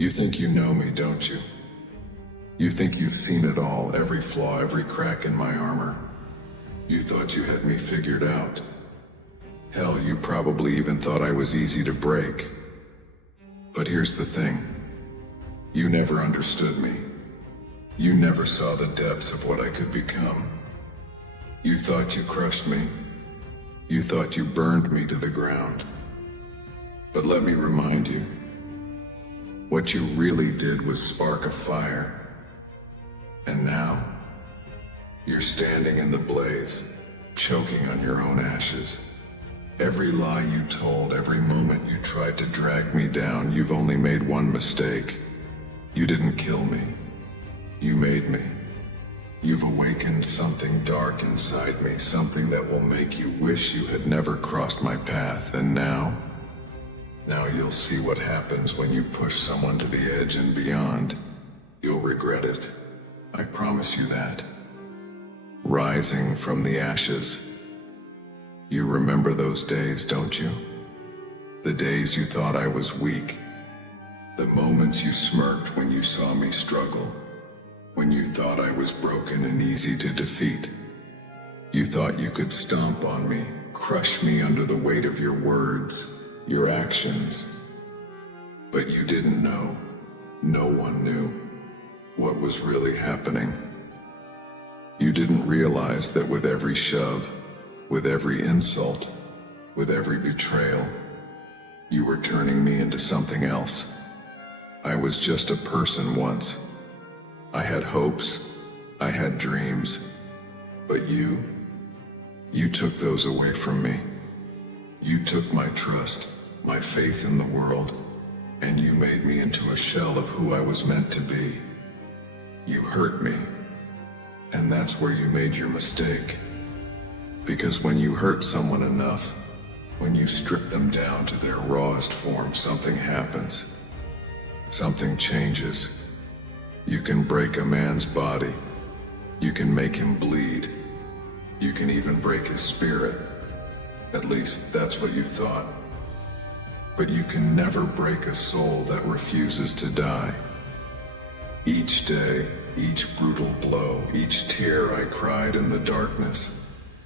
You think you know me, don't you? You think you've seen it all, every flaw, every crack in my armor. You thought you had me figured out. Hell, you probably even thought I was easy to break. But here's the thing. You never understood me. You never saw the depths of what I could become. You thought you crushed me. You thought you burned me to the ground. But let me remind you, what you really did was spark a fire. And now, you're standing in the blaze, choking on your own ashes. Every lie you told, every moment you tried to drag me down, you've only made one mistake. You didn't kill me. You made me. You've awakened something dark inside me, something that will make you wish you had never crossed my path, and now you'll see what happens when you push someone to the edge and beyond. You'll regret it. I promise you that. Rising from the ashes. You remember those days, don't you? The days you thought I was weak. The moments you smirked when you saw me struggle. When you thought I was broken and easy to defeat. You thought you could stomp on me, crush me under the weight of your words, your actions. But you didn't know. No one knew what was really happening. You didn't realize that with every shove, with every insult, with every betrayal, you were turning me into something else. I was just a person once. I had hopes, I had dreams, but you took those away from me. You took my trust, my faith in the world, and you made me into a shell of who I was meant to be. You hurt me, and that's where you made your mistake. Because when you hurt someone enough, when you strip them down to their rawest form, something happens. Something changes. You can break a man's body. You can make him bleed. You can even break his spirit. At least that's what you thought. But you can never break a soul that refuses to die. Each day, each brutal blow, each tear I cried in the darkness,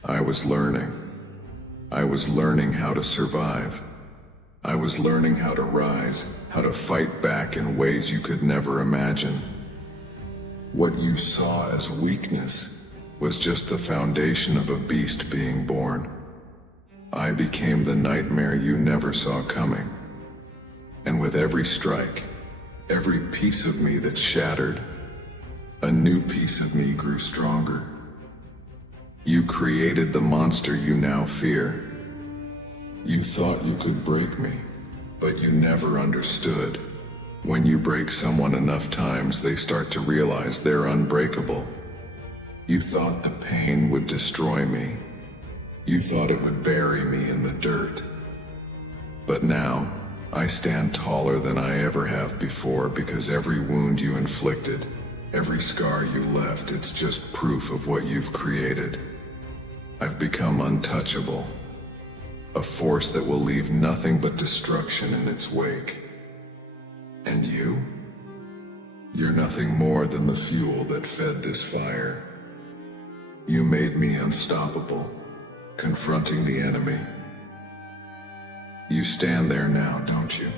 I was learning. I was learning how to survive. I was learning how to rise, how to fight back in ways you could never imagine. What you saw as weakness was just the foundation of a beast being born. I became the nightmare you never saw coming. And with every strike, every piece of me that shattered, a new piece of me grew stronger. You created the monster you now fear. You thought you could break me, but you never understood. When you break someone enough times, they start to realize they're unbreakable. You thought the pain would destroy me. You thought it would bury me in the dirt. But now, I stand taller than I ever have before, because every wound you inflicted, every scar you left, it's just proof of what you've created. I've become untouchable. A force that will leave nothing but destruction in its wake. And you're nothing more than the fuel that fed this fire. You made me unstoppable, confronting the enemy. You stand there now, don't you?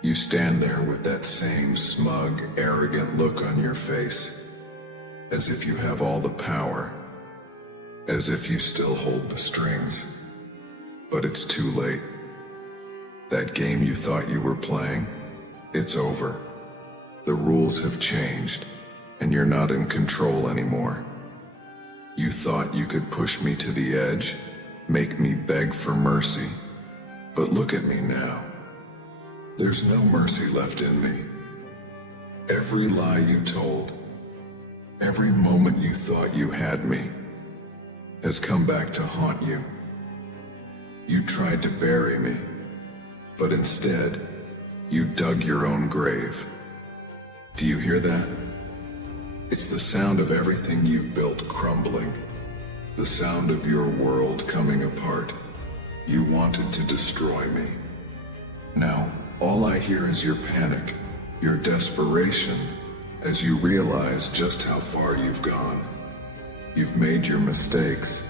You stand there with that same smug, arrogant look on your face, as if you have all the power, as if you still hold the strings. But it's too late. That game you thought you were playing, it's over. The rules have changed, and you're not in control anymore. You thought you could push me to the edge, make me beg for mercy. But look at me now. There's no mercy left in me. Every lie you told, every moment you thought you had me, has come back to haunt you. You tried to bury me, but instead, you dug your own grave. Do you hear that? It's the sound of everything you've built crumbling, the sound of your world coming apart. You wanted to destroy me. Now, All I hear is your panic, your desperation, as you realize just how far you've gone. You've made your mistakes,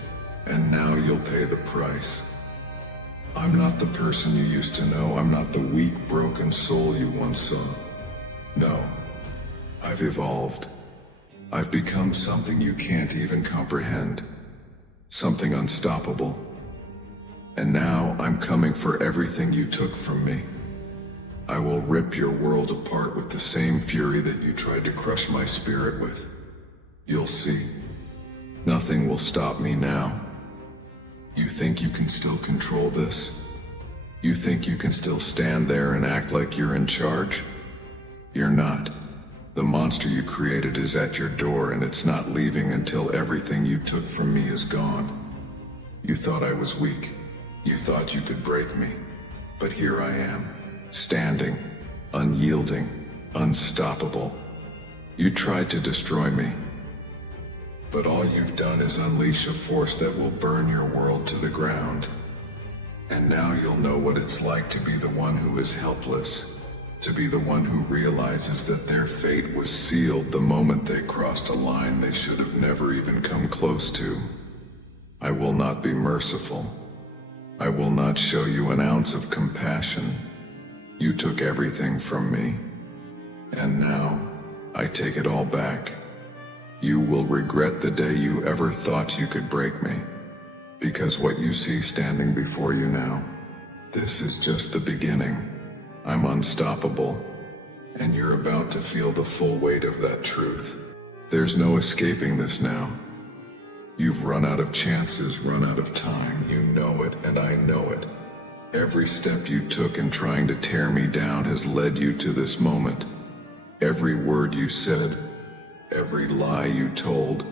and now you'll pay the price. I'm not the person you used to know. I'm not the weak, broken soul you once saw. No, I've evolved. I've become something you can't even comprehend. Something unstoppable. And now I'm coming for everything you took from me. I will rip your world apart with the same fury that you tried to crush my spirit with. You'll see. Nothing will stop me now. You think you can still control this? You think you can still stand there and act like you're in charge? You're not. The monster you created is at your door, and it's not leaving until everything you took from me is gone. You thought I was weak. You thought you could break me. But here I am, standing, unyielding, unstoppable. You tried to destroy me. But all you've done is unleash a force that will burn your world to the ground. And now you'll know what it's like to be the one who is helpless. To be the one who realizes that their fate was sealed the moment they crossed a line they should have never even come close to. I will not be merciful. I will not show you an ounce of compassion. You took everything from me. And now, I take it all back. You will regret the day you ever thought you could break me. Because what you see standing before you now, this is just the beginning. I'm unstoppable, and you're about to feel the full weight of that truth. There's no escaping this now. You've run out of chances, run out of time. You know it, and I know it. Every step you took in trying to tear me down has led you to this moment. Every word you said, every lie you told,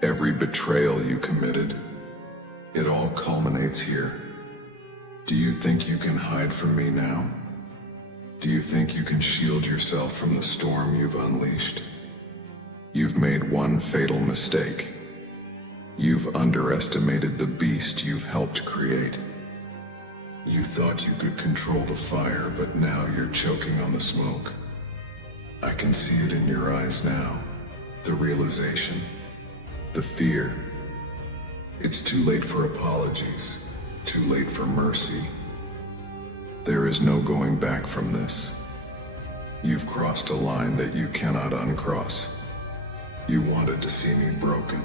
every betrayal you committed, it all culminates here. Do you think you can hide from me now? Do you think you can shield yourself from the storm you've unleashed? You've made one fatal mistake. You've underestimated the beast you've helped create. You thought you could control the fire, but now you're choking on the smoke. I can see it in your eyes now. The realization, the fear. It's too late for apologies, too late for mercy. There is no going back from this. You've crossed a line that you cannot uncross. You wanted to see me broken,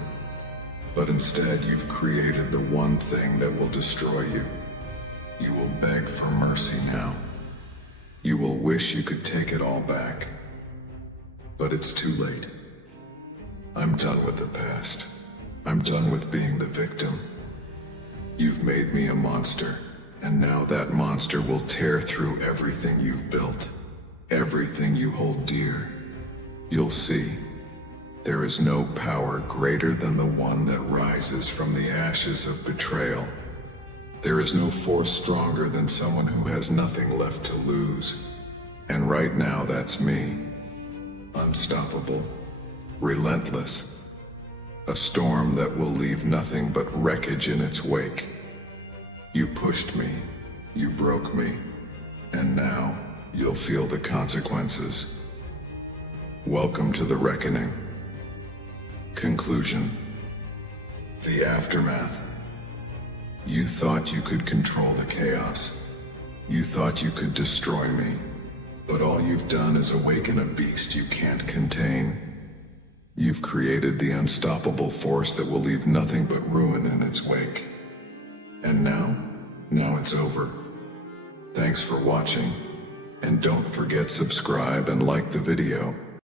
but instead you've created the one thing that will destroy you. You will beg for mercy now. You will wish you could take it all back. But it's too late. I'm done with the past. I'm done with being the victim. You've made me a monster. And now that monster will tear through everything you've built, everything you hold dear. You'll see, there is no power greater than the one that rises from the ashes of betrayal. There is no force stronger than someone who has nothing left to lose. And right now, that's me. Unstoppable, relentless. A storm that will leave nothing but wreckage in its wake. You pushed me, you broke me, and now you'll feel the consequences. Welcome to the reckoning. Conclusion. The aftermath. You thought you could control the chaos. You thought you could destroy me, but all you've done is awaken a beast you can't contain. You've created the unstoppable force that will leave nothing but ruin in its wake. And now it's over. Thanks for watching, and don't forget subscribe and like the video.